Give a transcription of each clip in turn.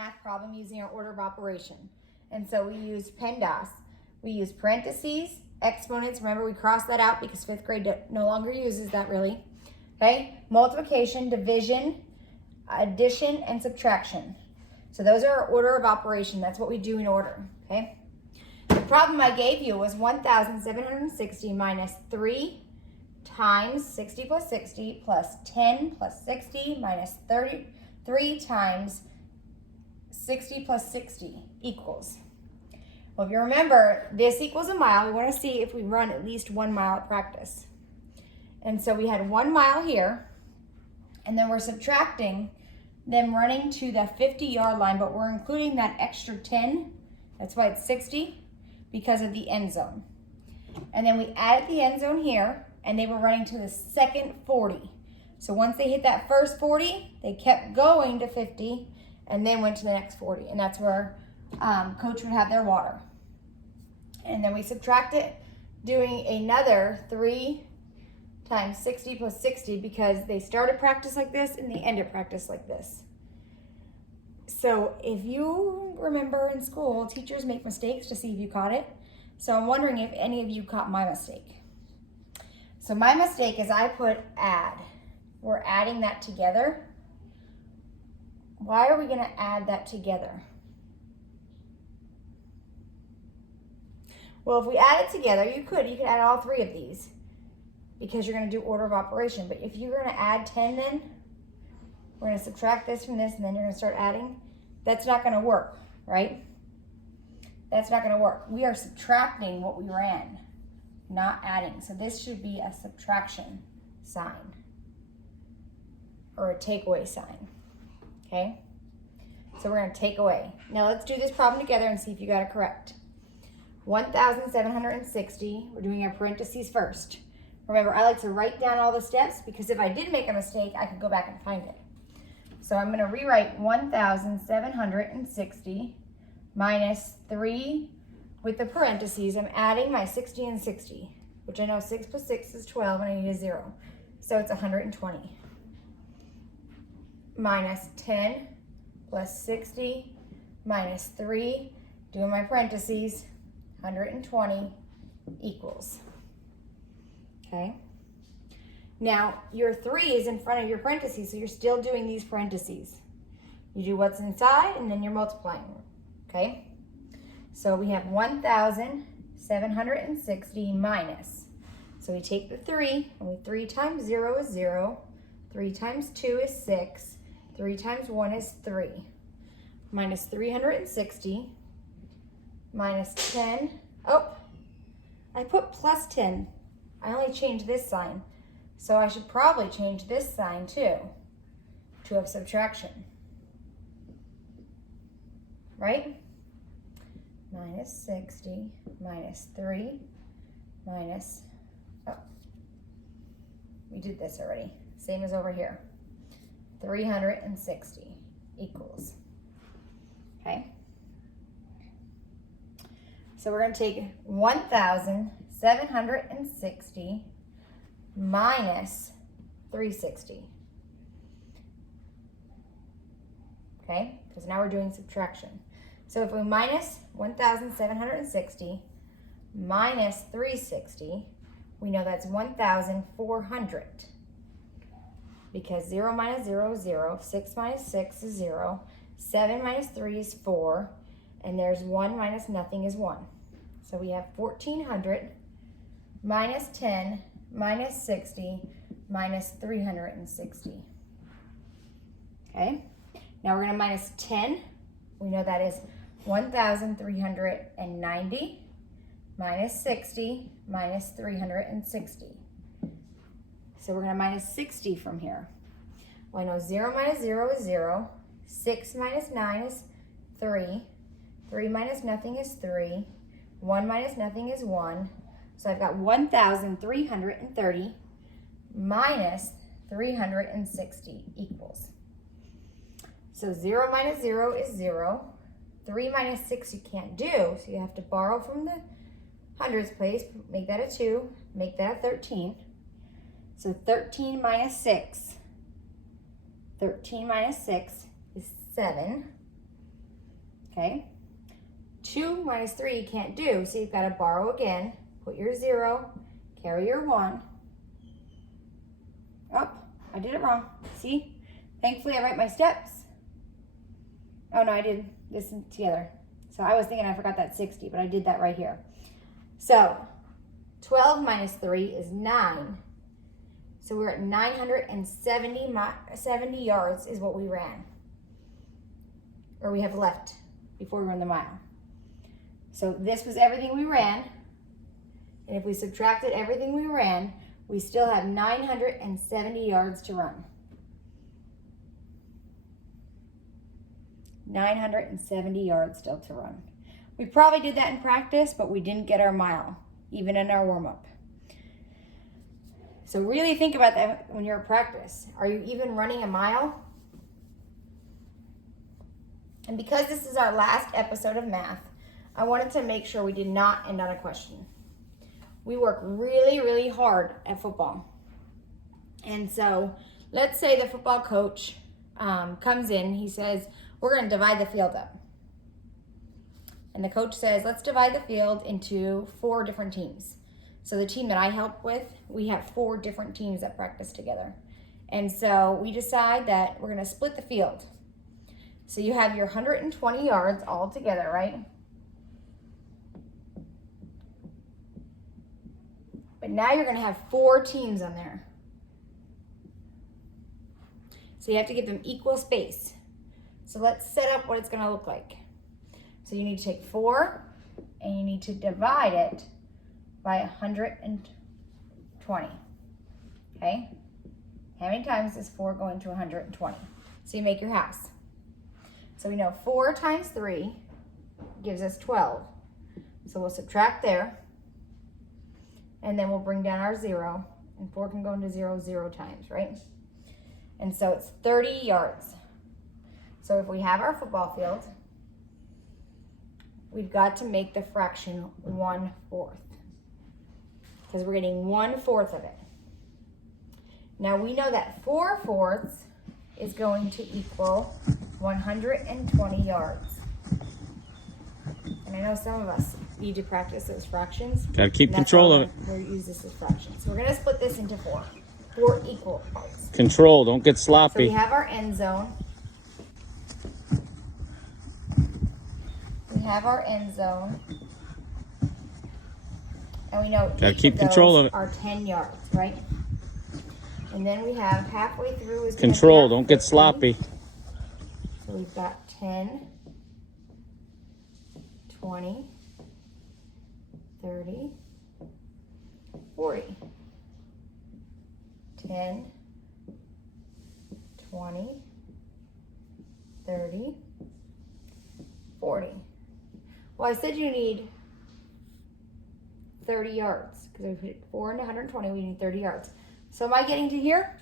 math problem using our order of operation. And so we use PEMDAS. We use parentheses, exponents. Remember, we crossed that out because fifth grade no longer uses that really. Okay, multiplication, division, addition, and subtraction. So those are our order of operation. That's what we do in order, okay? The problem I gave you was 1,760 minus 3 times 60 plus 60 plus 10 plus 60 minus 33 times 60 plus 60 equals. Well, if you remember, this equals a mile. We want to see if we run at least 1 mile at practice. And so we had 1 mile here, and then we're subtracting them running to the 50-yard line, but we're including that extra 10. That's why it's 60, because of the end zone. And then we added the end zone here, and they were running to the second 40. So once they hit that first 40, they kept going to 50, and then went to the next 40. And that's where Coach would have their water. And then we subtract it, doing another 3 times 60 plus 60 because they started practice like this and they ended practice like this. So if you remember in school, teachers make mistakes to see if you caught it. So I'm wondering if any of you caught my mistake. So my mistake is I put add. We're adding that together. Why are we going to add that together? Well, if we add it together, you could add all 3 of these because you're going to do order of operation. But if you're going to add 10 then, we're going to subtract this from this and then you're going to start adding. That's not going to work, right? That's not going to work. We are subtracting what we ran, not adding. So this should be a subtraction sign or a takeaway sign, okay? So we're going to take away. Now let's do this problem together and see if you got it correct. 1,760, we're doing our parentheses first. Remember, I like to write down all the steps because if I did make a mistake, I could go back and find it. So I'm going to rewrite 1,760 minus 3 with the parentheses. I'm adding my 60 and 60, which I know 6 plus 6 is 12 and I need a 0. So it's 120. Minus 10 plus 60 minus 3, doing my parentheses, 120 equals. Okay. Now, your 3 is in front of your parentheses, so you're still doing these parentheses. You do what's inside, and then you're multiplying, okay? So we have 1,760 minus. So we take the 3, and 3 times 0 is 0, 3 times 2 is 6, 3 times 1 is 3, minus 360, minus 10. Oh, I put plus 10. I only changed this sign. So I should probably change this sign too, to a subtraction, right? Minus 60, minus 3, minus, oh, we did this already, same as over here. 360 equals, okay? So we're gonna take 1,760 minus 360. Okay, because now we're doing subtraction. So if we minus 1,760 minus 360, we know that's 1,400. Because 0 minus 0 is 0, 6 minus 6 is 0, 7 minus 3 is 4, and there's 1 minus nothing is 1. So we have 1,400 minus 10 minus 60 minus 360. Okay, now we're going to minus 10. We know that is 1,390 minus 60 minus 360. So we're going to minus 60 from here. Well, I know 0 minus 0 is 0, 6 minus 9 is 3, 3 minus nothing is 3, 1 minus nothing is 1. So I've got 1,330 minus 360 equals. So 0 minus 0 is 0. 3 minus 6 you can't do, so you have to borrow from the hundreds place. Make that a 2, make that a 13. So 13 minus 6. 13 minus 6 is 7. okay? 2 minus 3 you can't do, so you've got to borrow again. Put your 0, carry your 1. Oh, I did it wrong. See? Thankfully, I write my steps. Oh, no, I did this together. So I was thinking I forgot that 60, but I did that right here. So 12 minus 3 is 9. So we're at 970 yards is what we ran. Or we have left before we run the mile. So this was everything we ran. And if we subtracted everything we ran, we still have 970 yards to run. 970 yards still to run. We probably did that in practice, but we didn't get our mile, even in our warm-up. So really think about that when you're at practice. Are you even running a mile? And because this is our last episode of math, I wanted to make sure we did not end on a question. We work really, really hard at football. And so let's say the football coach comes in, he says, we're going to divide the field up. And the coach says, let's divide the field into 4 different teams. So the team that I help with, we have 4 different teams that practice together. And so we decide that we're going to split the field. So you have your 120 yards all together, right? But now you're going to have 4 teams on there. So you have to give them equal space. So let's set up what it's going to look like. So you need to take 4 and you need to divide it by 120. Okay? How many times does 4 go into 120? So you make your house. So we know 4 times 3 gives us 12. So we'll subtract there. And then we'll bring down our 0. And 4 can go into 0 times, right? And so it's 30 yards. So if we have our football field, we've got to make the fraction 1/4. Because we're getting 1/4 of it. Now we know that 4/4 is going to equal 120 yards. And I know some of us need to practice those fractions. Gotta keep control of it. We'll use this as fractions. So we're gonna split this into 4 equal parts. Control, don't get So sloppy. we have our end zone. We have our end zone. And we know Gotta each keep of control those of it. are 10 yards, right? And then we have halfway through is Control, gonna be our don't get 50. sloppy. So we've got 10, 20, 30, 40. 10, 20, 30, 40. Well, I said you need 30 yards because we put 4 into 120, we need 30 yards. So am I getting to here?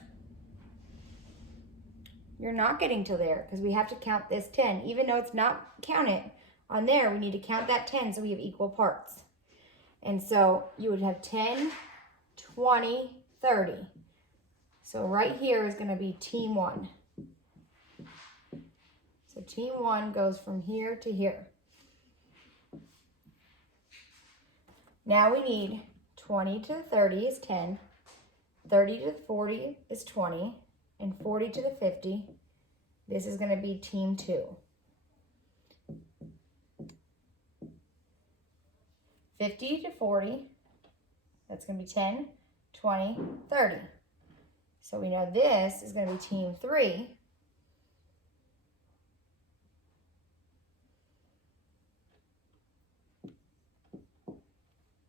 You're not getting to there because we have to count this 10. Even though it's not counted on there, we need to count that 10 so we have equal parts. And so you would have 10, 20, 30. So right here is going to be team 1. So team 1 goes from here to here. Now we need 20 to 30 is 10, 30 to 40 is 20, and 40 to the 50, this is going to be team 2. 50 to 40, that's going to be 10, 20, 30. So we know this is going to be team 3.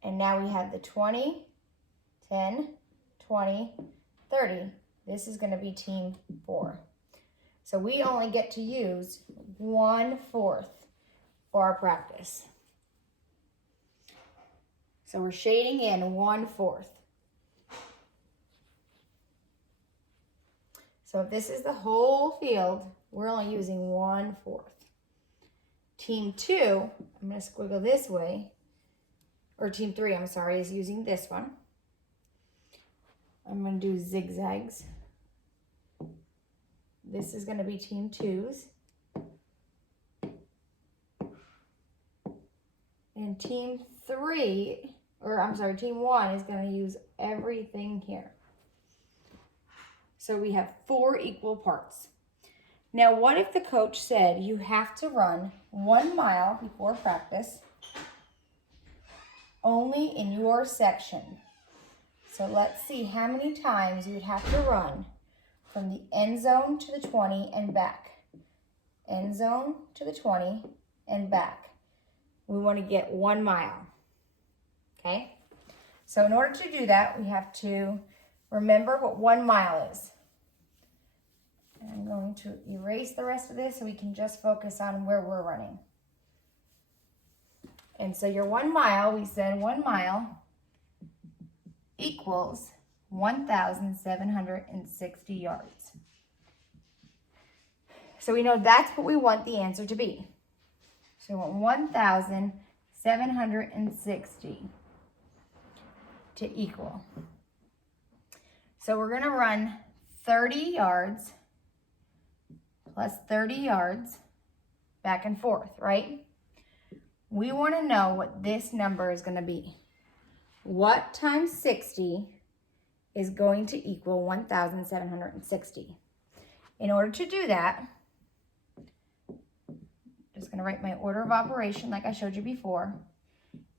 And now we have the 20, 10, 20, 30. This is going to be team 4. So we only get to use 1/4 for our practice. So we're shading in 1/4. So if this is the whole field, we're only using 1/4. Team 2, I'm going to squiggle this way, or team 3, I'm sorry, is using this one. I'm going to do zigzags. This is going to be team 2's. And team 3, or I'm sorry, team 1 is going to use everything here. So we have 4 equal parts. Now, what if the coach said you have to run 1 mile before practice only in your section? So let's see how many times you would have to run from the end zone to the 20 and back. End zone to the 20 and back. We want to get 1 mile. Okay? So in order to do that, we have to remember what 1 mile is. And I'm going to erase the rest of this so we can just focus on where we're running. And so your 1 mile, we said 1 mile equals 1,760 yards. So we know that's what we want the answer to be. So we want 1,760 to equal. So we're going to run 30 yards plus 30 yards back and forth, right? We want to know what this number is going to be. What times 60 is going to equal 1,760? In order to do that, just going to write my order of operation like I showed you before.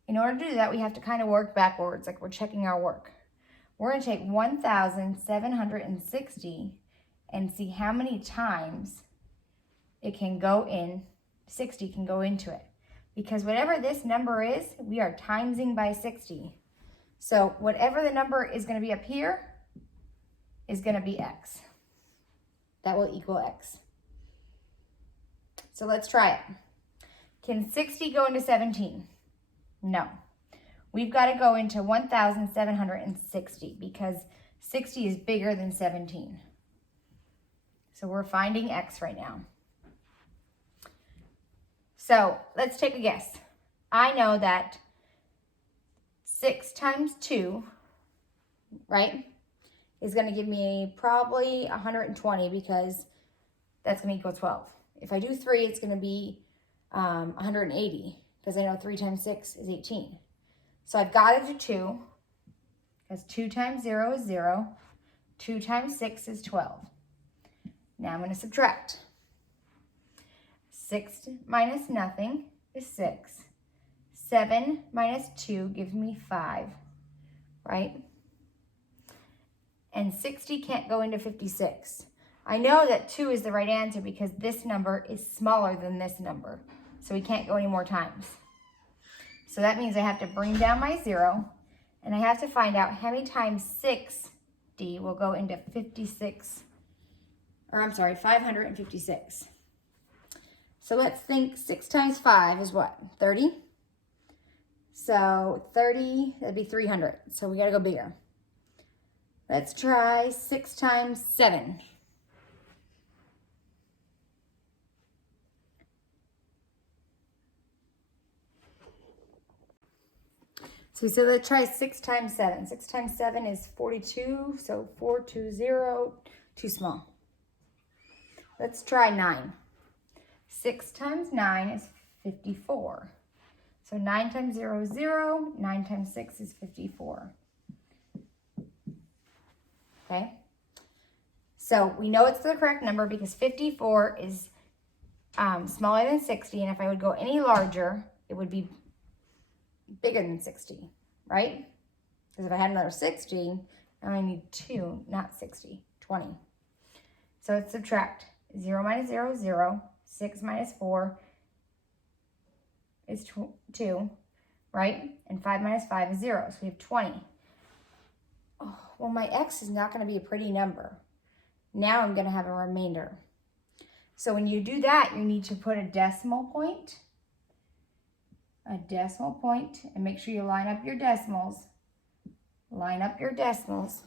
In order to do that, we have to kind of work backwards, like we're checking our work. We're going to take 1,760 and see how many times it can go in, 60 can go into it. Because whatever this number is, we are timesing by 60. So whatever the number is going to be up here is going to be X. That will equal X. So let's try it. Can 60 go into 17? No. We've got to go into 1,760 because 60 is bigger than 17. So we're finding X right now. So let's take a guess. I know that 6 times 2, right, is going to give me probably 120 because that's going to equal 12. If I do 3, it's going to be 180 because I know 3 times 6 is 18. So I've got to do 2 because 2 times 0 is 0. 2 times 6 is 12. Now I'm going to subtract. 6 minus nothing is 6. 7 minus 2 gives me 5, right? And 60 can't go into 56. I know that 2 is the right answer because this number is smaller than this number. So we can't go any more times. So that means I have to bring down my 0. And I have to find out how many times 60 will go into 56. Or I'm sorry, 556. So let's think 6 times 5 is what? 30? So 30, that'd be 300. So we gotta go bigger. Let's try 6 times 7. So we said let's try 6 times 7. 6 times 7 is 42, so 420, too small. Let's try 9. 6 times 9 is 54. So 9 times 0 is 0. 9 times 6 is 54. Okay? So we know it's the correct number because 54 is smaller than 60. And if I would go any larger, it would be bigger than 60, right? Because if I had another 60, I need 2, not 60, 20. So let's subtract. 0 minus 0 is 0. 6 minus 4 is 2, right? And 5 minus 5 is 0, so we have 20. Oh, well, my X is not going to be a pretty number. Now I'm going to have a remainder. So when you do that, you need to put a decimal point, and make sure you line up your decimals. Line up your decimals.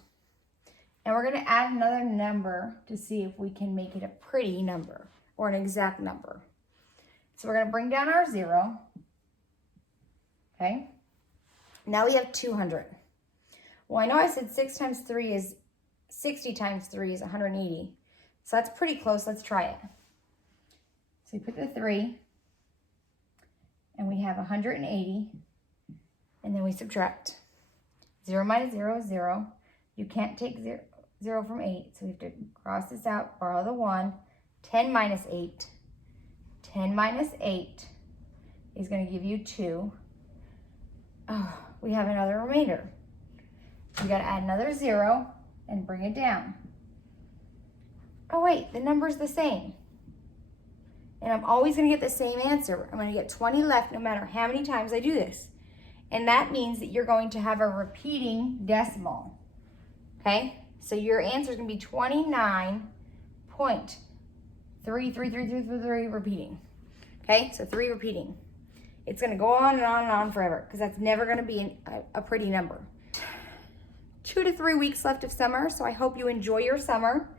And we're going to add another number to see if we can make it a pretty number or an exact number. So we're going to bring down our 0. Okay. Now we have 200. Well, I know I said 6 times 3 is 60 times 3 is 180. So that's pretty close. Let's try it. So we put the 3 and we have 180, and then we subtract. 0 minus 0 is 0. You can't take 0 from 8, so we have to cross this out, borrow the 1. 10 minus 8. 10 minus 8 is going to give you 2. Oh, we have another remainder. We got to add another 0 and bring it down. Oh wait, the number's the same. And I'm always going to get the same answer. I'm going to get 20 left no matter how many times I do this. And that means that you're going to have a repeating decimal. Okay? So your answer is going to be 29.33333 repeating. Okay? So 3 repeating. It's going to go on and on and on forever because that's never going to be a pretty number. 2 to 3 weeks left of summer, so I hope you enjoy your summer.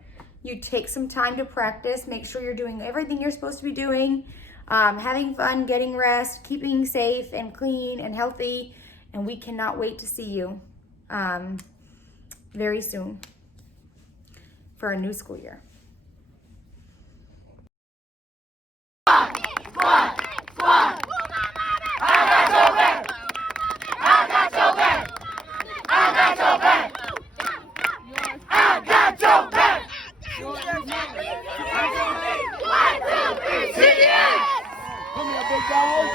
You take some time to practice. Make sure you're doing everything you're supposed to be doing, having fun, getting rest, keeping safe and clean and healthy. And we cannot wait to see you very soon for our new school year. Come here, big dog.